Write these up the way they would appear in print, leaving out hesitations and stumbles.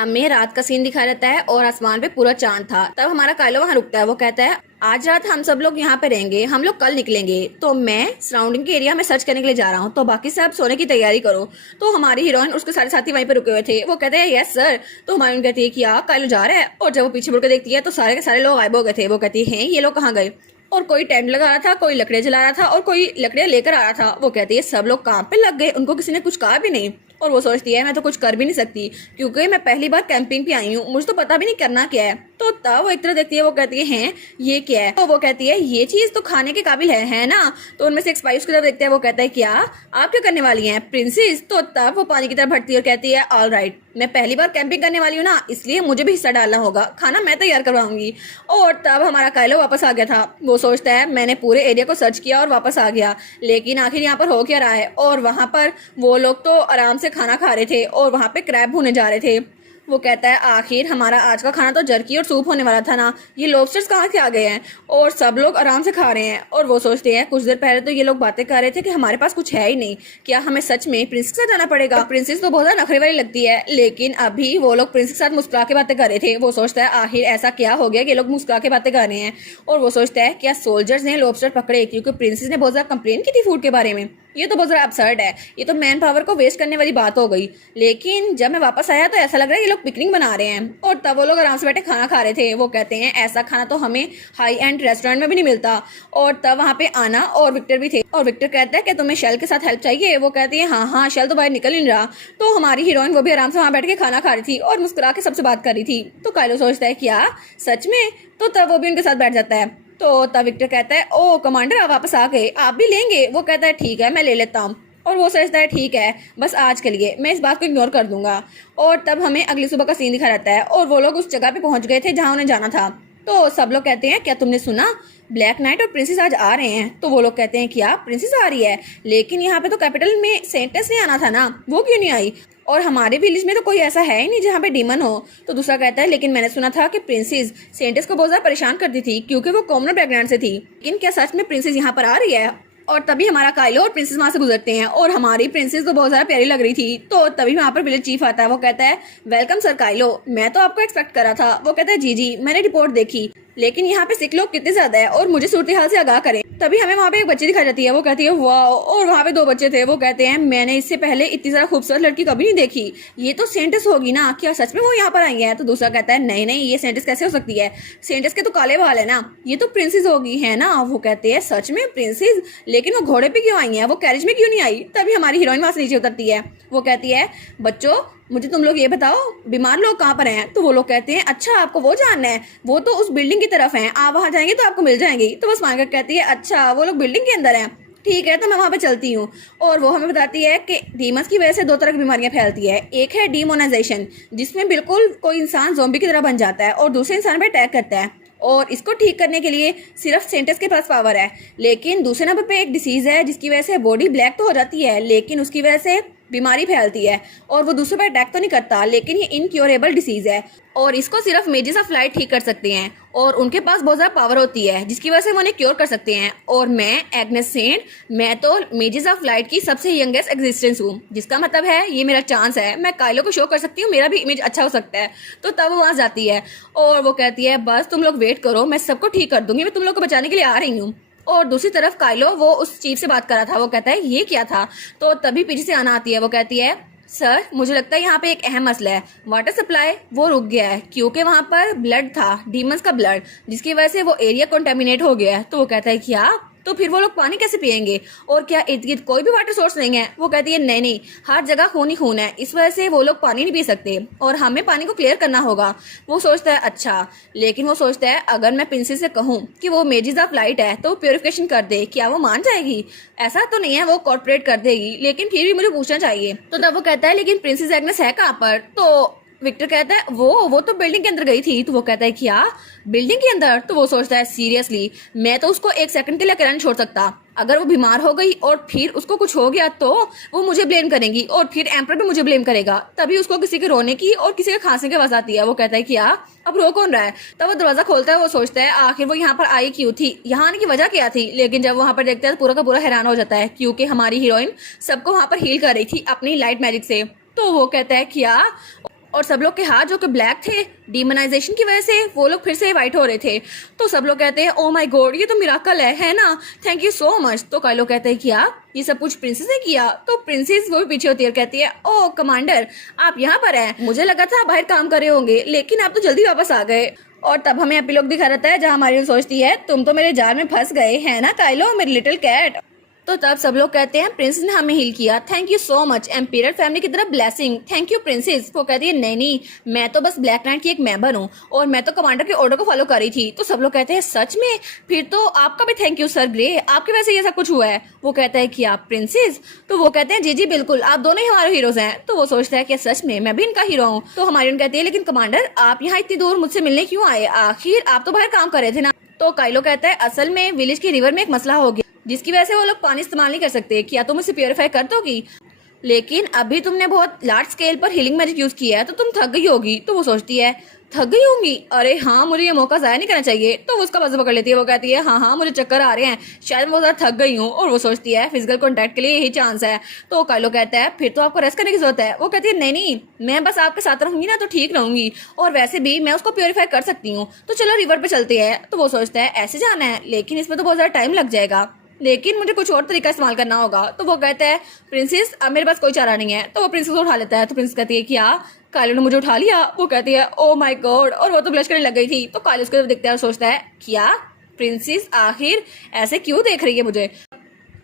हमें रात का सीन दिखा रहता है और आसमान पे पूरा चांद था। तब हमारा काइलो वहाँ रुकता है। वो कहता है आज रात हम सब लोग यहाँ पे रहेंगे, हम लोग कल निकलेंगे। तो मैं सराउंडिंग के एरिया में सर्च करने के लिए जा रहा हूँ, तो बाकी सब सोने की तैयारी करो। तो हमारी हीरोइन उसके सारे साथी वहीं पे रुके हुए थे। वो कहते हैं यस सर। तो हमारी कहती है कि यार काइलो जा रहा है। और जब वो पीछे मुड़ के देखती है तो सारे के सारे लोग गायब हो गए थे। वो कहती है ये लोग कहाँ गए। और कोई टेंट लगा रहा था, कोई लकड़ियां जला रहा था और कोई लकड़ियां लेकर आ रहा था। वो कहती है सब लोग काम पे लग गए, उनको किसी ने कुछ कहा भी नहीं। और वो सोचती है मैं तो कुछ कर भी नहीं सकती क्योंकि मैं पहली बार कैंपिंग पे आई हूँ, मुझे तो पता भी नहीं करना क्या है। तो तब वो एक तरह देखती है। वो कहती है ये क्या है। तो वो कहती है ये चीज तो खाने के काबिल है ना। तो उनमें से एक स्पाई उसकी तरफ देखते हैं। वो कहता है क्या आप क्या करने वाली हैं प्रिंसेस। तो तब वो पानी की तरफ भटती है और कहती है ऑल राइट, मैं पहली बार कैंपिंग करने वाली हूँ ना, इसलिए मुझे भी हिस्सा डालना होगा, खाना मैं तैयार करवाऊंगी। और तब हमारा काइलो वापस आ गया था। वो सोचता है मैंने पूरे एरिया को सर्च किया और वापस आ गया, लेकिन आखिर यहाँ पर हो क्या रहा है। और वहां पर वो लोग तो आराम से खाना खा रहे थे और वहां पे क्रैब भूने जा रहे थे। वो कहता है आखिर हमारा आज का खाना तो जर्की और सूप होने वाला था ना, ये लॉबस्टर्स कहाँ से आ गए हैं। और सब लोग आराम से खा रहे हैं। और वो सोचते हैं कुछ देर पहले तो ये लोग बातें कर रहे थे कि हमारे पास कुछ है ही नहीं, क्या हमें सच में प्रिंस के साथ जाना पड़ेगा। प्रिंसेस तो बहुत ज्यादा नखरे वाली लगती है, लेकिन अभी वो लोग प्रिंस के साथ मुस्कुरा के बातें कर रहे थे। वो सोचता है आखिर ऐसा क्या हो गया कि ये लोग मुस्कुरा के बातें कर रहे हैं। और वो सोचता है क्या सोल्जर्स ने लॉबस्टर पकड़े क्योंकि प्रिंसेस ने बहुत ज्यादा कंप्लेन की थी फूड के बारे में। ये तो बहुत ज्यादा absurd है, ये तो मैन पावर को वेस्ट करने वाली बात हो गई। लेकिन जब मैं वापस आया तो ऐसा लग रहा है ये लोग पिकनिक बना रहे हैं। और तब वो लोग आराम से बैठे खाना खा रहे थे। वो कहते हैं ऐसा खाना तो हमें हाई एंड रेस्टोरेंट में भी नहीं मिलता। और तब वहाँ पे आना और विक्टर भी थे। और विक्टर कहता है कि तुम्हें शेल के साथ हेल्प चाहिए। वो कहती है हाँ शेल तो बाहर निकल नहीं रहा। तो हमारी हीरोइन वो भी आराम से वहाँ बैठ के खाना खा रही थी और मुस्कुरा के सबसे बात कर रही थी। तो काइलो सोचता है क्या सच में। तो तब वो भी उनके साथ बैठ जाता है। तो तब विक्टर कहता है ओ कमांडर आप वापस आ गए, आप भी लेंगे। वो कहता है ठीक है मैं ले लेता हूँ। और वो सोचता है ठीक है बस आज के लिए मैं इस बात को इग्नोर कर दूंगा। और तब हमें अगली सुबह का सीन दिखा रहता है और वो लोग उस जगह पे पहुंच गए थे जहां उन्हें जाना था। तो सब लोग कहते हैं क्या तुमने सुना ब्लैक नाइट और प्रिंसेस आज आ रहे हैं। तो वो लोग कहते हैं क्या प्रिंसेस आ रही है, लेकिन यहाँ पे तो कैपिटल में सेंटस ने आना था ना, वो क्यों नहीं आई। और हमारे विलेज में तो कोई ऐसा है ही नहीं जहाँ पे डीमन हो। तो दूसरा कहता है लेकिन मैंने सुना था कि प्रिंसेस सेंटस को बहुत ज्यादा परेशान करती थी क्योंकि वो कॉमनर बैकग्राउंड से थी, लेकिन क्या सच में प्रिंसेस यहाँ पर आ रही है। और तभी हमारा काइलो और प्रिंसेस वहां से गुजरते हैं और हमारी प्रिंसेस तो बहुत ज्यादा प्यारी लग रही थी। तो तभी वहां पर विलेज चीफ आता है। वो कहता है वेलकम सर काइलो, मैं तो आपको एक्सपेक्ट कर रहा था। वो कहता है जी मैंने रिपोर्ट देखी, लेकिन यहाँ पे सिख लोग कितने ज्यादा है और मुझे सूरत हाल से आगाह करें। तभी हमें वहाँ पे एक बच्ची दिखाई जाती है। वो कहती है वाह। और वहाँ पे दो बच्चे थे। वो कहते हैं मैंने इससे पहले इतनी ज्यादा खूबसूरत लड़की कभी नहीं देखी, ये तो सेंटस होगी ना, क्या सच में वो यहाँ पर आई है। तो दूसरा कहता है नहीं ये सेंटस कैसे हो सकती है, सेंटस के तो काले बाल है ना, ये तो प्रिंसेस होगी है ना। वो कहते हैं सच में प्रिंसेस, लेकिन वो घोड़े पे क्यों आई है, वो कैरेज में क्यों नहीं आई। तभी हमारी हीरोइन वहां से नीचे उतरती है। वो कहती है बच्चों मुझे तुम लोग ये बताओ बीमार लोग कहाँ पर हैं। तो वो लोग कहते हैं अच्छा आपको वो जानना है, वो तो उस बिल्डिंग की तरफ हैं, आप वहां जाएंगे तो आपको मिल जाएंगी। तो बस मार्गरेट कहती है अच्छा वो लोग बिल्डिंग के अंदर हैं, ठीक है तो मैं वहां पे चलती हूँ। और वो हमें बताती है कि डीमंस की वजह से दो तरह की बीमारियां फैलती है, एक है डीमोनाइजेशन जिसमें बिल्कुल कोई इंसान ज़ॉम्बी की तरह बन जाता है और दूसरे इंसान पर अटैक करता है, और इसको ठीक करने के लिए सिर्फ सेंटस के पास पावर है। लेकिन दूसरे नंबर पे एक डिसीज है जिसकी वजह से बॉडी ब्लैक तो हो जाती है, लेकिन उसकी वजह से बीमारी फैलती है और वो दूसरों पर अटैक तो नहीं करता, लेकिन ये इनक्योरेबल डिसीज है और इसको सिर्फ मेजेस ऑफ लाइट ठीक कर सकते हैं और उनके पास बहुत ज्यादा पावर होती है जिसकी वजह से वो उन्हें क्योर कर सकते हैं। और मैं एग्नेस सेंट, मैं तो मेजेस ऑफ लाइट की सबसे यंगेस्ट एग्जिस्टेंस हूँ, जिसका मतलब है ये मेरा चांस है, मैं काइलो को शो कर सकती हूँ, मेरा भी इमेज अच्छा हो सकता है। तो तब वो वहां जाती है और वो कहती है बस तुम लोग वेट करो, मैं सबको ठीक कर दूंगी, मैं तुम लोग को बचाने के लिए आ रही हूँ। और दूसरी तरफ काइलो वो उस चीफ से बात कर रहा था। वो कहता है ये क्या था। तो तभी पीछे से आना आती है। वो कहती है सर मुझे लगता है यहाँ पे एक अहम मसला है, वाटर सप्लाई वो रुक गया है क्योंकि वहाँ पर ब्लड था, डीमंस का ब्लड, जिसकी वजह से वो एरिया कंटेमिनेट हो गया है। तो वो कहता है क्या तो फिर वो लोग पानी कैसे पियेंगे और क्या इर्द गिर्द कोई भी वाटर सोर्स नहीं है। वो कहती है नहीं हर जगह खून ही खून है, इस वजह से वो लोग पानी नहीं पी सकते और हमें पानी को क्लियर करना होगा। वो सोचता है अच्छा, लेकिन वो सोचता है अगर मैं प्रिंसेस से कहूँ कि वो मेजेस ऑफ लाइट है तो प्योरिफिकेशन कर दे, क्या वो मान जाएगी। ऐसा तो नहीं है वो कॉर्पोरेट कर देगी, लेकिन फिर भी मुझे पूछना चाहिए। तो तब वो कहता है लेकिन प्रिंसेस एग्नेस है कहाँ पर। तो विक्टर कहता है वो तो बिल्डिंग के अंदर गई थी। तो वो कहता है क्या बिल्डिंग के अंदर। तो वो सोचता है सीरियसली मैं तो उसको एक सेकंड के लिए अकेला नहीं छोड़ सकता, अगर वो बीमार हो गई और फिर उसको कुछ हो गया तो वो मुझे ब्लेम करेंगी और फिर एम्पर भी मुझे ब्लेम करेगा। तभी उसको किसी के रोने की और किसी के खांसने की आवाज आती है। वो कहता है क्या अब रो कौन रहा है। तब वो दरवाजा खोलता है। वो सोचता है आखिर वो यहाँ पर आई क्यों थी, यहाँ आने की वजह क्या थी। लेकिन जब वहां पर देखता है तो पूरा का पूरा हैरान हो जाता है क्योंकि हमारी हीरोइन सबको वहां पर हील कर रही थी अपनी लाइट मैजिक से। तो वो कहता है क्या और सब लोग के हाथ जो कि ब्लैक थे डीमोनाइजेशन की वजह से वो लोग फिर से वाइट हो रहे थे। तो सब लोग कहते हैं ओ माय गॉड ये तो मिराकल है ना, थैंक यू सो मच। तो काइलो कहते हैं क्या ये सब कुछ प्रिंसेस ने किया? तो प्रिंसेस वो भी पीछे होती है और कहती है ओ कमांडर आप यहाँ पर हैं, मुझे लगा था बाहर काम कर रहे होंगे लेकिन आप तो जल्दी वापस आ गए। और तब हमें एपिलॉग दिखा रहता है जहाँ हमारी सोचती है तुम तो मेरे जाल में फंस गए है ना काइलो मेरी लिटिल कैट। तो तब सब लोग कहते हैं प्रिंसेस ने हमें हील किया, thank you so much, ampere family की तरफ ब्लेसिंग, थैंक यू प्रिंसेस। वो कहती है नहीं मैं तो बस ब्लैक नाइट की एक मेंबर हूँ और मैं तो कमांडर के ऑर्डर को फॉलो कर रही थी। तो सब लोग कहते हैं सच में, फिर तो आपका भी थैंक यू सर ग्रे, आपकी वजह से ये सब कुछ हुआ है। वो कहता है कि आप प्रिंसेस? तो वो कहते हैं जी जी बिल्कुल, आप दोनों ही हमारे हीरोज हैं। तो वो सोचता है कि सच में मैं भी इनका हीरो हूँ। तो हमारी कहती है लेकिन कमांडर आप यहाँ इतनी दूर मुझसे मिलने क्यों आए, आखिर आप तो बाहर काम कर रहे थे ना। तो काइलो कहता है असल में विलेज की रिवर में एक मसला हो गया जिसकी वजह से वो लोग पानी इस्तेमाल नहीं कर सकते, क्या तुम इसे प्योरीफाई कर दोगी? लेकिन अभी तुमने बहुत लार्ज स्केल पर हीलिंग मैजिक यूज किया है तो तुम थक गई होगी। तो वो सोचती है थक गई होंगी, अरे हाँ मुझे ये मौका जाया नहीं करना चाहिए। तो वो उसका वजह पकड़ लेती है, वो कहती है हाँ मुझे चक्कर आ रहे हैं, शायद मैं बहुत थक गई हूँ। और वो सोचती है फिजिकल कॉन्टैक्ट के लिए यही चांस है। तो काइलो कहता है फिर तो आपको रेस्ट करने की जरूरत है। वो कहती है नहीं मैं बस आपके साथ रहूंगी ना तो ठीक रहूंगी, और वैसे भी मैं उसको प्योरीफाई कर सकती हूँ, तो चलो रिवर पे चलते हैं। तो वो सोचता है ऐसे जाना है लेकिन इसमें तो बहुत ज्यादा टाइम लग जाएगा, लेकिन मुझे कुछ और तरीका इस्तेमाल करना होगा। तो वो कहता है प्रिंसेस अब मेरे पास कोई चारा नहीं है। तो वो प्रिंसेस को उठा लेता है। तो प्रिंसेस कहती है क्या काइलो ने मुझे उठा लिया? वो कहती है ओ माय गॉड, और वो तो ब्लश करने लग गई थी। तो काइलो उसको देखता है और सोचता है क्या प्रिंसेस आखिर ऐसे क्यों देख रही है मुझे।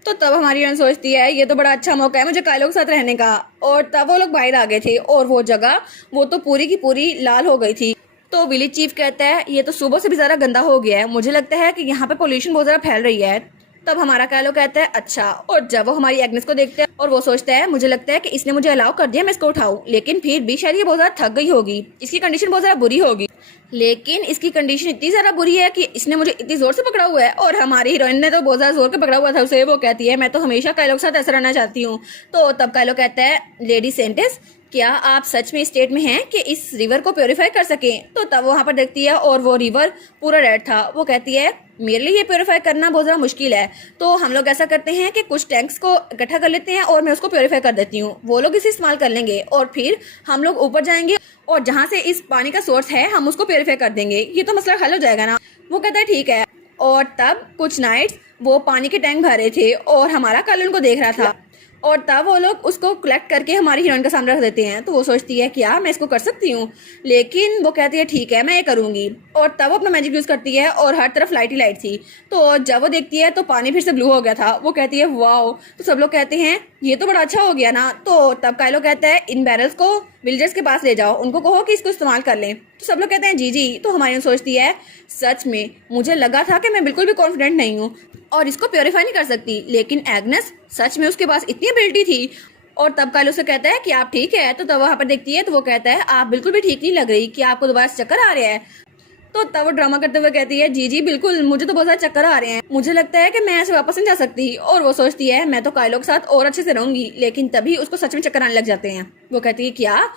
तो तब हमारी रन सोचती है ये तो बड़ा अच्छा मौका है मुझे काइलो के साथ रहने का। और तब वो लोग बाहर आ गए थे और वो जगह वो तो पूरी की पूरी लाल हो गई थी। तो विलेज चीफ कहता है ये तो सुबह से भी ज्यादा गंदा हो गया है, मुझे लगता है कि यहाँ पे पोल्यूशन बहुत ज्यादा फैल रही है। तब हमारा काइलो कहता है अच्छा, और जब वो हमारी एग्नेस को देखते हैं और वो सोचता है मुझे लगता है कि इसने मुझे अलाउ कर दिया मैं इसको उठाऊं, लेकिन फिर भी शायद ये बहुत ज्यादा थक गई होगी, इसकी कंडीशन बहुत ज्यादा बुरी होगी। लेकिन इसकी कंडीशन इतनी ज्यादा बुरी है कि इसने मुझे इतनी जोर से पकड़ा हुआ है, और हमारी हीरोइन ने तो बहुत ज्यादा जोर के पकड़ा हुआ था उसे। वो कहती है मैं तो हमेशा काइलो के साथ ऐसा रहना चाहती हूँ। तो तब काइलो कहता है लेडी सेंटेस क्या आप सच में स्टेट में हैं कि इस रिवर को प्योरीफाई कर सकें? तो तब वो वहाँ पर देखती है और वो रिवर पूरा रेड था। वो कहती है मेरे लिए ये प्योरीफाई करना बहुत ज़्यादा मुश्किल है, तो हम लोग ऐसा करते हैं कि कुछ टैंक्स को इकट्ठा कर लेते हैं और मैं उसको प्योरीफाई कर देती हूँ, वो लोग इसे इस्तेमाल कर लेंगे और फिर हम लोग ऊपर जाएंगे और जहाँ से इस पानी का सोर्स है हम उसको प्योरीफाई कर देंगे, ये तो मसला हल हो जाएगा ना। वो कहता है ठीक है। और तब कुछ नाइट्स वो पानी के टैंक भरे थे और हमारा काइलो उनको देख रहा था, और तब वो लोग उसको कलेक्ट करके हमारी हीरोइन के सामने रख देते हैं। तो वो सोचती है क्या मैं इसको कर सकती हूँ, लेकिन वो कहती है ठीक है मैं ये करूंगी। और तब वो अपना मैजिक यूज करती है और हर तरफ लाइट ही लाइट थी। तो जब वो देखती है तो पानी फिर से ब्लू हो गया था। वो कहती है वाओ। तो सब लोग कहते हैं ये तो बड़ा अच्छा हो गया ना। तो तब काइलो कहता है इन बैरल्स को विलेजर्स के पास ले जाओ, उनको कहो कि इसको इस्तेमाल कर लें। तो सब लोग कहते हैं जी जी। तो हमारी सोचती है सच में मुझे लगा था कि मैं बिल्कुल भी कॉन्फिडेंट नहीं हूँ और इसको प्योरीफाई नहीं कर सकती, लेकिन एग्नेस सच में उसके पास इतनी एबिलिटी थी। और तब काइलो से कहता है कि आप ठीक है। तो तब वहाँ पर देखती है तो वो कहता है आप बिल्कुल भी ठीक नहीं लग रही, कि आपको दोबारा से चक्कर आ रहा है? तो तब वो ड्रामा करते हुए कहती है जी जी बिल्कुल, मुझे तो बहुत ज्यादा चक्कर आ रहे हैं, मुझे लगता है कि मैं ऐसे वापस नहीं जा सकती। और वो सोचती है मैं तो काइलो के साथ और अच्छे से रहूंगी, लेकिन तभी उसको सच में चक्कर आने लग जाते हैं। वो कहती है क्या?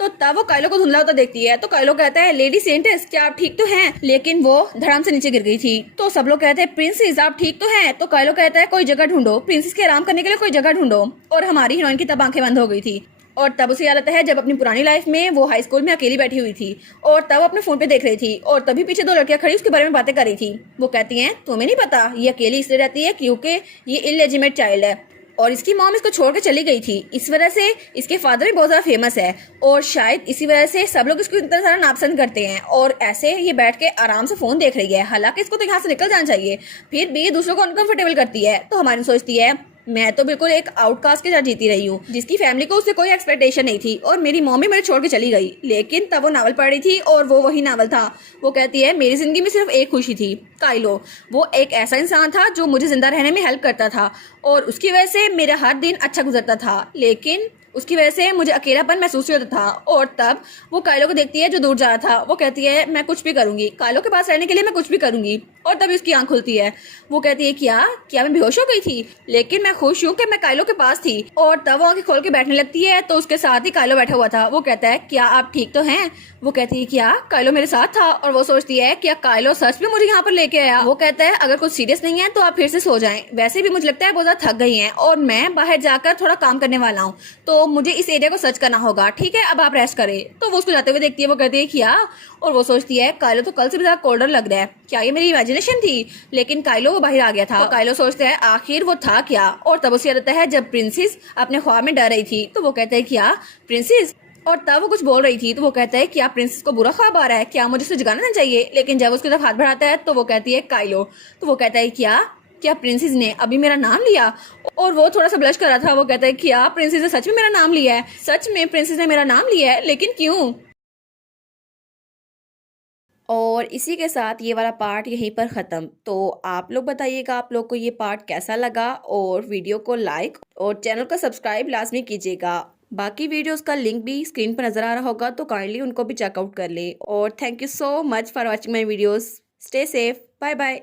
तो तब वो काइलो को धुंधला होता देखती है। तो काइलो कहता है लेडी सेंटेस क्या आप ठीक तो हैं? लेकिन वो धड़ाम से नीचे गिर गई थी। तो सब लोग कहते हैं प्रिंसेस आप ठीक तो हैं? तो काइलो कहता है कोई जगह ढूंढो, प्रिंसेस के आराम करने के लिए कोई जगह ढूंढो। और हमारी हीरोइन की तब आंखें बंद हो गई थी और तब उसे याद आता है जब अपनी पुरानी लाइफ में वो हाई स्कूल में अकेली बैठी हुई थी और तब अपने फोन पे देख रही थी और तभी पीछे दो लड़कियां खड़ी उसके बारे में बातें कर रही थी। वो कहती हैं तुम्हें नहीं पता ये अकेली इसलिए रहती है क्योंकि ये इलेजिमेट चाइल्ड है और इसकी मॉम इसको छोड़ के चली गई थी, इस वजह से इसके फादर भी बहुत ज्यादा फेमस है और शायद इसी वजह से सब लोग इसको इतना सारा नापसंद करते हैं। और ऐसे ये बैठ के आराम से फोन देख रही है, हालांकि इसको तो यहाँ से निकल जाना चाहिए, फिर भी दूसरों को अनकंफर्टेबल करती है। तो हमारी सोचती है मैं तो बिल्कुल एक आउटकास्ट के साथ जीती रही हूँ जिसकी फैमिली को उससे कोई एक्सपेक्टेशन नहीं थी और मेरी मम्मी मेरे छोड़ के चली गई। लेकिन तब वो नावल पढ़ रही थी और वो वही नावल था। वो कहती है मेरी जिंदगी में सिर्फ एक खुशी थी, काइलो। वो एक ऐसा इंसान था जो मुझे जिंदा रहने में हेल्प करता था और उसकी वजह से मेरा हर दिन अच्छा गुजरता था, लेकिन उसकी वजह से मुझे अकेलापन महसूस होता था। और तब वो काइलो को देखती है जो दूर जा रहा था। वो कहती है मैं कुछ भी करूंगी, काइलो के पास रहने के लिए मैं कुछ भी करूंगी। और तभी उसकी आंख खुलती है। वो कहती है क्या मैं बेहोश हो गई थी? लेकिन मैं खुश हूँ कि मैं काइलो के पास थी। और तब वो आंखें खोल के बैठने लगती है तो उसके साथ ही काइलो बैठा हुआ था। वो कहता है क्या आप ठीक तो हैं? वो कहती है क्या काइलो मेरे साथ था? और वो सोचती है क्या काइलो सच में मुझे यहाँ पर लेके आया? वो कहता है अगर कुछ सीरियस नहीं है तो आप फिर से सो जाएं, वैसे भी मुझे लगता है बहुत ज्यादा थक गई हैं और मैं बाहर जाकर थोड़ा काम करने वाला हूँ। तो तो मुझे इस एरिया को सर्च करना होगा, ठीक है, अब आप रेस्ट करें। तो वो उसको जाते हुए देखती है, वो कहती है क्या, और वो सोचती है काइलो तो कल से भी ज्यादा कोल्डर लग रहा है, क्या ये मेरी इमेजिनेशन थी। लेकिन काइलो वो बाहर आ गया था। तो काइलो सोचता है आखिर वो था क्या, और तब उसे याद आता है जब प्रिंसेस अपने ख्वाब में डर रही थी। तो वो कहता है क्या प्रिंसेस, और तब वो कुछ बोल रही थी। तो वो कहता है क्या प्रिंसेस को बुरा ख्वाब आ रहा है, क्या मुझे उसे जगाना नहीं चाहिए। लेकिन जब उसकी तरफ हाथ बढ़ाता है तो वो कहती है काइलो। तो वो कहता है क्या क्या प्रिंसेस ने अभी मेरा नाम लिया, और वो थोड़ा सा ब्लश कर रहा था। वो कहता है क्या प्रिंसेस ने सच में मेरा नाम लिया है, सच में प्रिंसेस ने मेरा नाम लिया है, लेकिन क्यों। और इसी के साथ ये वाला पार्ट यहीं पर ख़त्म। तो आप लोग बताइएगा आप लोग को ये पार्ट कैसा लगा, और वीडियो को लाइक और चैनल को सब्सक्राइब लाजमी कीजिएगा। बाकी वीडियोस का लिंक भी स्क्रीन पर नज़र आ रहा होगा, तो काइंडली उनको भी चेकआउट कर ले। और thank you so much for watching my videos. Stay safe, bye bye.